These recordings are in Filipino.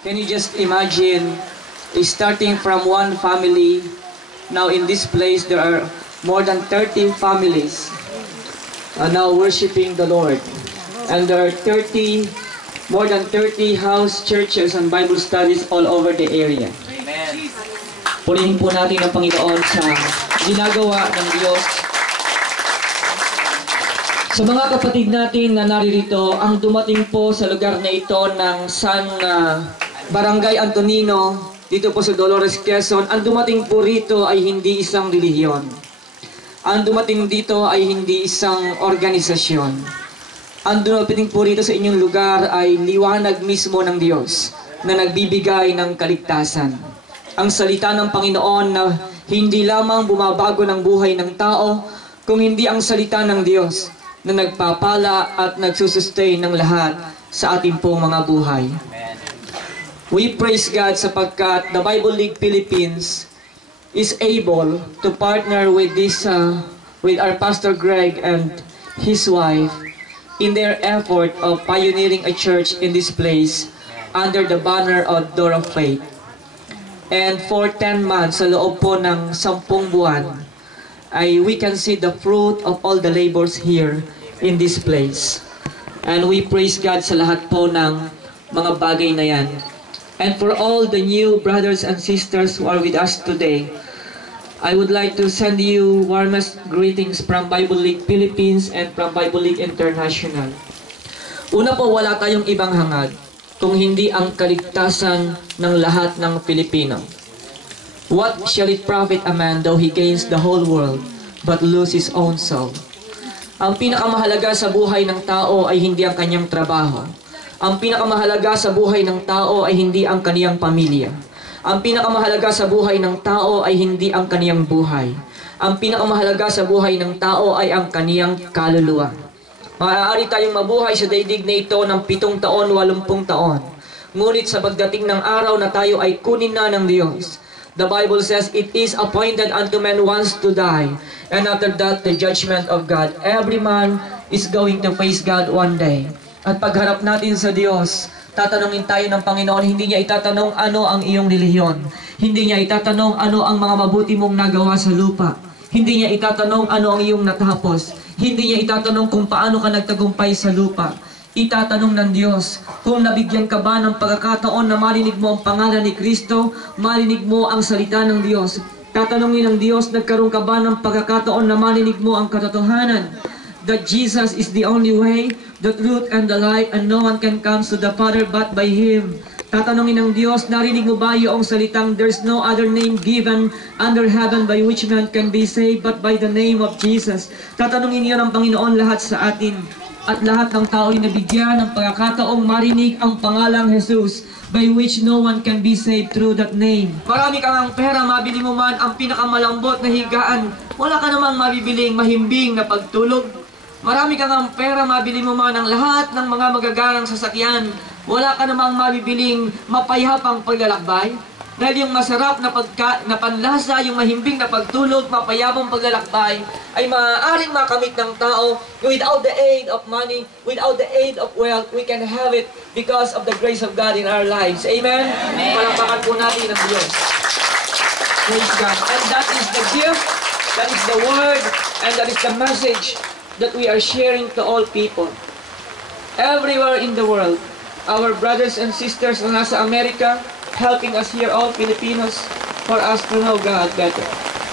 Can you just imagine, starting from one family, now in this place there are more than 30 families now worshiping the Lord. And there are more than 30 house churches and Bible studies all over the area. Amen. Purihin po natin ang Panginoon sa ginagawa ng Diyos. Sa mga kapatid natin na naririto, ang dumating po sa lugar na ito ng Barangay Antonino, dito po sa Dolores, Quezon, ang dumating po rito ay hindi isang relihiyon. Ang dumating dito ay hindi isang organisasyon. Ang dumating po rito sa inyong lugar ay liwanag mismo ng Diyos na nagbibigay ng kaligtasan. Ang salita ng Panginoon na hindi lamang bumabago ng buhay ng tao, kung hindi ang salita ng Diyos na nagpapala at nagsusustain ng lahat sa ating pong mga buhay. We praise God sapagkat the Bible League Philippines is able to partner with our Pastor Greg and his wife in their effort of pioneering a church in this place under the banner of Door of Faith. And for 10 months, sa loob po ng 10 buwan, we can see the fruit of all the labors here in this place. And we praise God sa lahat po ng mga bagay na yan. And for all the new brothers and sisters who are with us today, I would like to send you warmest greetings from Bible League Philippines and from Bible League International. Una po, wala tayong ibang hangad kung hindi ang kaligtasan ng lahat ng Pilipino. What shall it profit a man though he gains the whole world but lose his own soul? Ang pinakamahalaga sa buhay ng tao ay hindi ang kanyang trabaho. Ang pinakamahalaga sa buhay ng tao ay hindi ang kaniyang pamilya. Ang pinakamahalaga sa buhay ng tao ay hindi ang kaniyang buhay. Ang pinakamahalaga sa buhay ng tao ay ang kaniyang kaluluwa. Maaari tayong mabuhay sa daigdig na ito ng 7 taon, 80 taon. Ngunit sa pagdating ng araw na tayo ay kunin na ng Diyos. The Bible says, it is appointed unto man once to die, and after that the judgment of God. Every man is going to face God one day. At pagharap natin sa Diyos, tatanungin tayo ng Panginoon, hindi niya itatanong ano ang iyong relihiyon. Hindi niya itatanong ano ang mga mabuti mong nagawa sa lupa. Hindi niya itatanong ano ang iyong natapos. Hindi niya itatanong kung paano ka nagtagumpay sa lupa. Itatanong ng Diyos kung nabigyan ka ba ng pagkakataon na marinig mo ang pangalan ni Kristo, marinig mo ang salita ng Diyos. Tatanungin ng Diyos, nagkaroon ka ba ng pagkakataon na marinig mo ang katotohanan that Jesus is the only way, the truth, and the life, and no one can come to the Father but by Him. Tatanungin ng Diyos, narinig mo ba yung salitang, there's no other name given under heaven by which man can be saved but by the name of Jesus. Tatanungin niyo ng Panginoon lahat sa atin. At lahat ng tao ay nabigyan ng pagkakataong marinig ang pangalang Jesus, by which no one can be saved through that name. Marami kang ang pera, mabili mo man ang pinakamalambot na higaan, wala ka namang mabibiling mahimbing na pagtulog. Marami kang ang pera, mabili mo man ang lahat ng mga magagarang sasakyan, wala ka namang mabibiling mapayapang paglalakbay. Dahil yung masarap na panlasa, yung mahimbing na pagtulog, mapayapang paglalakbay, ay maaaring makamit ng tao without the aid of money, without the aid of wealth. We can have it because of the grace of God in our lives. Amen? Amen. Palakpakan po natin ang Diyos. Praise God. And that is the gift, that is the word, and that is the message that we are sharing to all people. Everywhere in the world, our brothers and sisters na nasa Amerika, helping us here, all Filipinos, for us to know God better.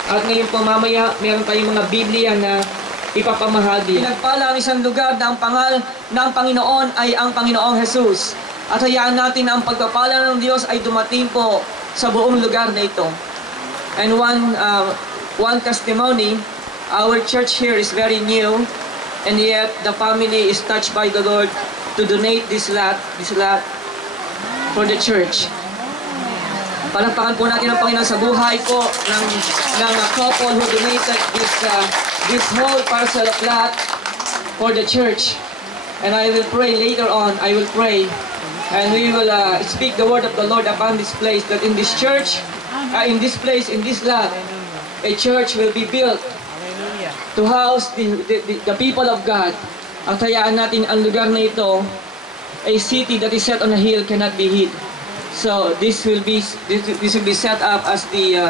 At ngayon po mamaya, meron tayong mga Biblia na ipapamahagi. Pinagpala ang isang lugar na ang pangal ng Panginoon ay ang Panginoong Jesus. At hayaan natin na ang pagpapala ng Diyos ay dumating po sa buong lugar na ito. And one testimony, our church here is very new, and yet the family is touched by the Lord to donate this lot for the church. Palakpakan po natin ang Panginoon sa buhay po ng couple who donated this whole parcel of lot for the church. And I will pray later on, I will pray, and we will speak the word of the Lord upon this place, that in this church, in this place, in this lot, a church will be built to house the people of God. At hayaan natin ang lugar na ito, a city that is set on a hill cannot be hid. So this will be set up as the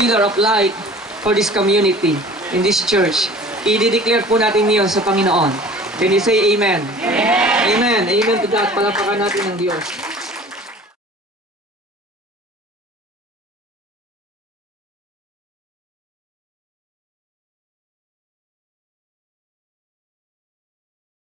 pillar of light for this community in this church. I-declare po natin niyon sa Panginoon. Can you say amen? Amen. Amen to God. Palapakan natin ng Diyos.